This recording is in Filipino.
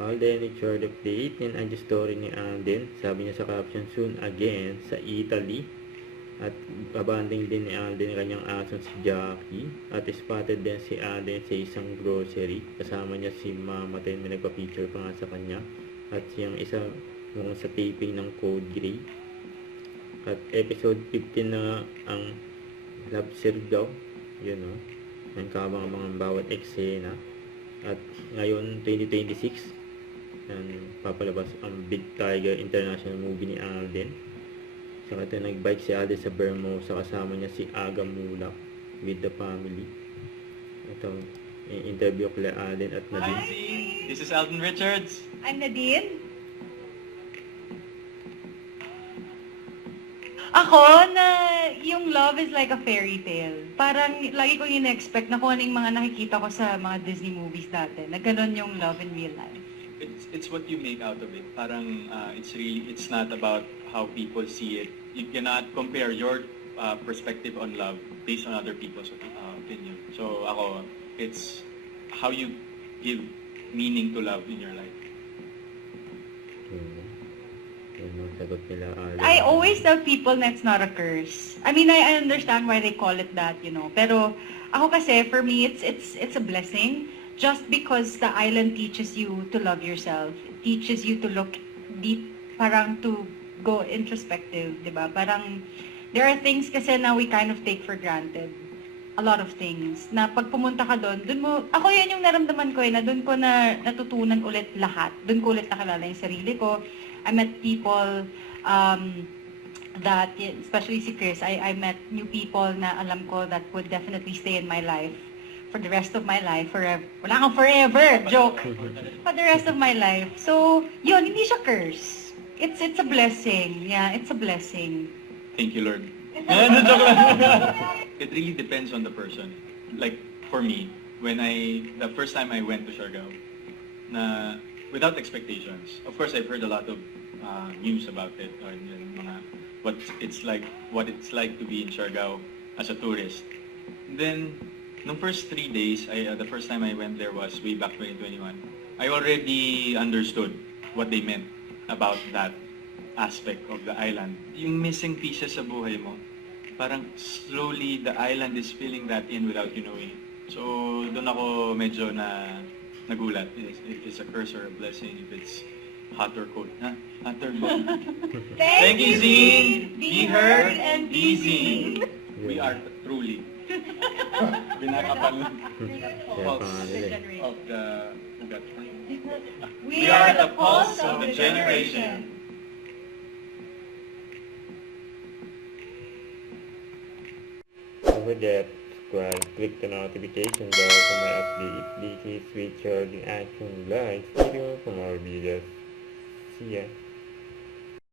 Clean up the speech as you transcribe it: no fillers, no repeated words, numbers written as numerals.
Alden, it's your update. Yan ang story ni Alden. Sabi niya sa caption, soon again sa Italy. At abanding din ni Alden kanyang aso si Jackie. At spotted din si Alden sa isang grocery. Kasama niya si Mama Ten. May nagpa-picture pa nga sa kanya. At yung isa yung sa taping ng Code Grey. At episode 15 na ang Love Serve daw. Yun o. Ang kabang-abang bawat eksena. At ngayon 2026 yan, papalabas ang Big Tiger International movie ni Alden. Saka ito nagbike si Alden sa Vermosa, kasama niya si Aga Mulak with the family. Ito interview kila Alden at Nadine. Hi, this is Alden Richards. I'm Nadine. Ako na yung love is like a fairy tale. Parang lagi ko in-expect na kung anong mga nakikita ko sa mga Disney movies dati, na ganun yung love in real life. It's what you make out of it. Parang it's not about how people see it. You cannot compare your perspective on love based on other people's opinion. So ako, it's how you give meaning to love in your life. Sagot nila Alden. I always tell people na it's not a curse. I mean, I understand why they call it that, you know. Pero ako kasi, for me, it's a blessing. Just because the island teaches you to love yourself, it teaches you to look deep, parang to go introspective, di ba? Parang, there are things kasi na we kind of take for granted. A lot of things. Na pag pumunta ka doon mo, ako yan yung naramdaman ko na doon ko na natutunan ulit lahat. Doon ko ulit nakilala yung sarili ko. I met people that, especially si Chris, I met new people na alam ko that would definitely stay in my life for the rest of my life, forever. Wala kang forever, joke. For the rest of my life. So, yun, hindi siya curse. It's a blessing. Yeah, it's a blessing. Thank you, Lord. Joke lang. It really depends on the person. Like, for me, the first time I went to Siargao, without expectations. Of course, I've heard a lot of news about it, or what it's like to be in Siargao as a tourist. Then, nung first 3 days, the first time I went there was way back 2021. I already understood what they meant about that aspect of the island. Yung missing pieces sa buhay mo, parang slowly the island is filling that in without you knowing. So, doon ako medyo nagulat. If it's a curse or a blessing, if it's hot or cold. Hot or cold. Thank you, Zine! Be heard and be seen! We are truly binakapal of the ugat. We are the pulse of the generation. With that, subscribe, click the notification bell for my update. This is Richard in Action Vlogs. See you for more videos. See ya.